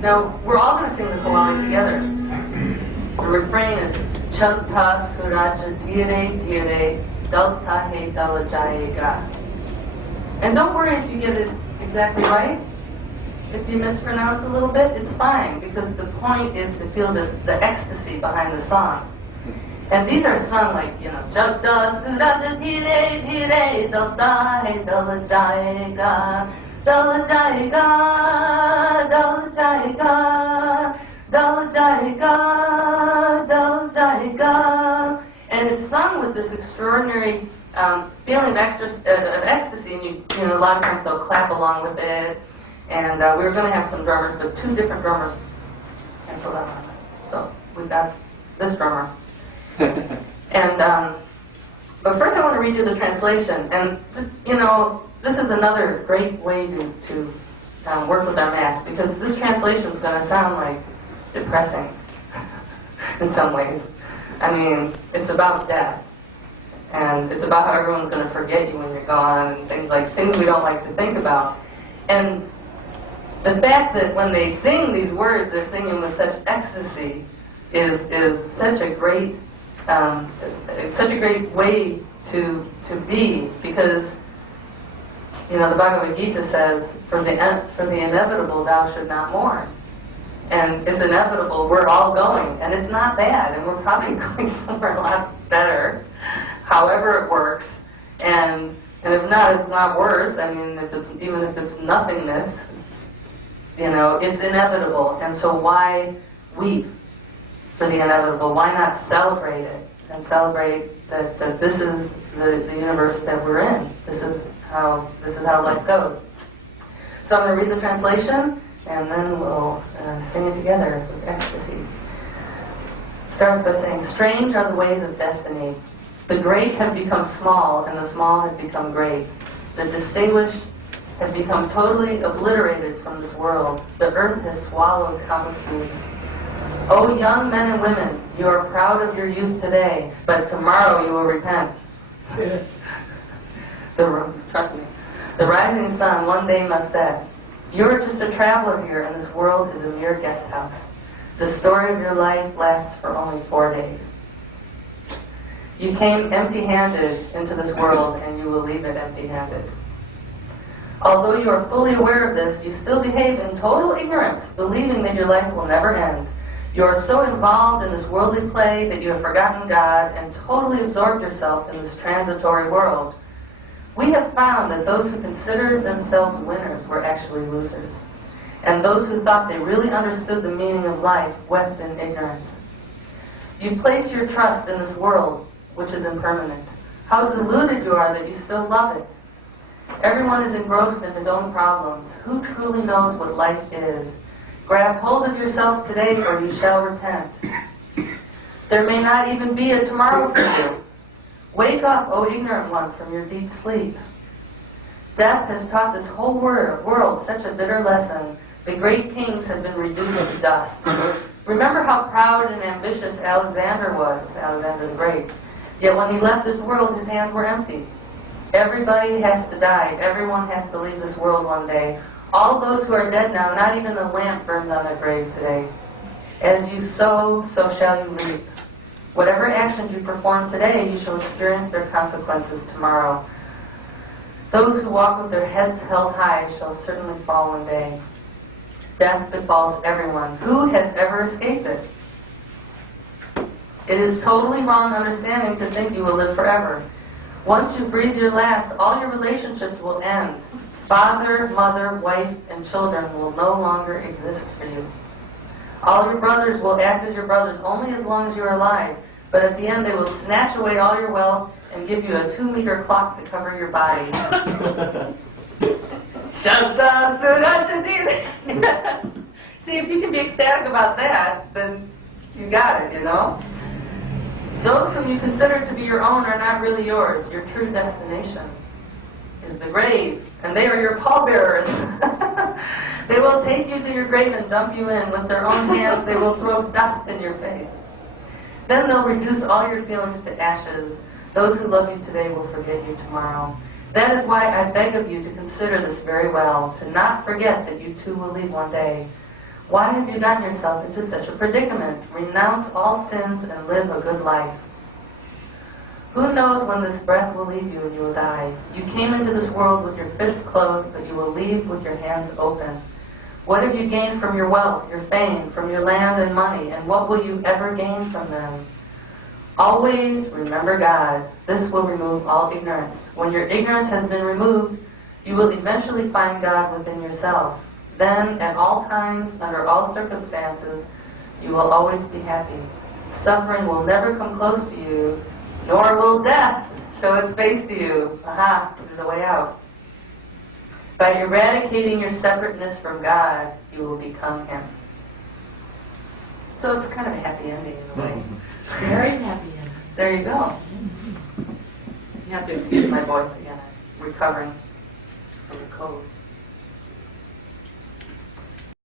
Now, we're all going to sing the Qawwal together. The refrain is Cherta Sooraj Dheere, Dheere Dhalta, Dhal Jayega. And don't worry if you get it exactly right. If you mispronounce a little bit, it's fine, because the point is to feel the ecstasy behind the song. And these are sung like, Cherta Sooraj Dheere, Dheere Dhalta, Dhal Jayega, Dhal Jayega, Dhal Jayega, Dhal Jayega, Dhal Jayega. And it's sung with this extraordinary feeling of ecstasy, and a lot of times they'll clap along with it. And we were going to have some drummers, but two different drummers canceled out on us. So we've got this drummer. And but first I want to read you the translation. And this is another great way to work with our Mass, because this translation is going to sound like depressing in some ways. I mean, it's about death, and it's about how everyone's going to forget you when you're gone, and things we don't like to think about. And the fact that when they sing these words, they're singing with such ecstasy is such a great way to be, because the Bhagavad Gita says, for the inevitable thou should not mourn. And it's inevitable, we're all going, and it's not bad, and we're probably going somewhere a lot better, however it works. And if not, it's not worse. I mean, even if it's nothingness, it's inevitable. And so why weep for the inevitable? Why not celebrate it and celebrate that this is the universe that we're in? This is how life goes. So I'm going to read the translation, and then we'll sing it together with ecstasy. Starts by saying, strange are the ways of destiny. The great have become small, and the small have become great. The distinguished have become totally obliterated from this world. The earth has swallowed countless youths. O young men and women, you are proud of your youth today, but tomorrow you will repent. Trust me. The rising sun one day must set. You are just a traveler here, and this world is a mere guest house. The story of your life lasts for only 4 days. You came empty-handed into this world, and you will leave it empty-handed. Although you are fully aware of this, you still behave in total ignorance, believing that your life will never end. You are so involved in this worldly play that you have forgotten God and totally absorbed yourself in this transitory world. We have found that those who considered themselves winners were actually losers, and those who thought they really understood the meaning of life wept in ignorance. You place your trust in this world, which is impermanent. How deluded you are that you still love it. Everyone is engrossed in his own problems. Who truly knows what life is? Grab hold of yourself today, or you shall repent. There may not even be a tomorrow for you. Wake up, O ignorant one, from your deep sleep. Death has taught this whole world such a bitter lesson. The great kings have been reduced to dust. Remember how proud and ambitious Alexander was, Alexander the Great. Yet when he left this world, his hands were empty. Everybody has to die. Everyone has to leave this world one day. All those who are dead now, not even a lamp burns on their grave today. As you sow, so shall you reap. Whatever actions you perform today, you shall experience their consequences tomorrow. Those who walk with their heads held high shall certainly fall one day. Death befalls everyone. Who has ever escaped it? It is totally wrong understanding to think you will live forever. Once you breathe your last, all your relationships will end. Father, mother, wife, and children will no longer exist for you. All your brothers will act as your brothers only as long as you are alive, but at the end they will snatch away all your wealth and give you a 2-meter cloth to cover your body. Cherta Sooraj Dheere. See, if you can be ecstatic about that, then you got it, Those whom you consider to be your own are not really yours. Your true destination is the grave, and they are your pallbearers. They will take you to your grave and dump you in. With their own hands, they will throw dust in your face. Then they'll reduce all your feelings to ashes. Those who love you today will forget you tomorrow. That is why I beg of you to consider this very well, to not forget that you too will leave one day. Why have you gotten yourself into such a predicament? Renounce all sins and live a good life. Who knows when this breath will leave you and you will die? You came into this world with your fists closed, but you will leave with your hands open. What have you gained from your wealth, your fame, from your land and money, and what will you ever gain from them? Always remember God. This will remove all ignorance. When your ignorance has been removed, you will eventually find God within yourself. Then, at all times, under all circumstances, you will always be happy. Suffering will never come close to you, nor will death show its face to you. Aha, there's a way out. By eradicating your separateness from God, you will become Him. So it's kind of a happy ending in a way. Very happy ending. There you go. You have to excuse my voice again. I'm recovering from the cold.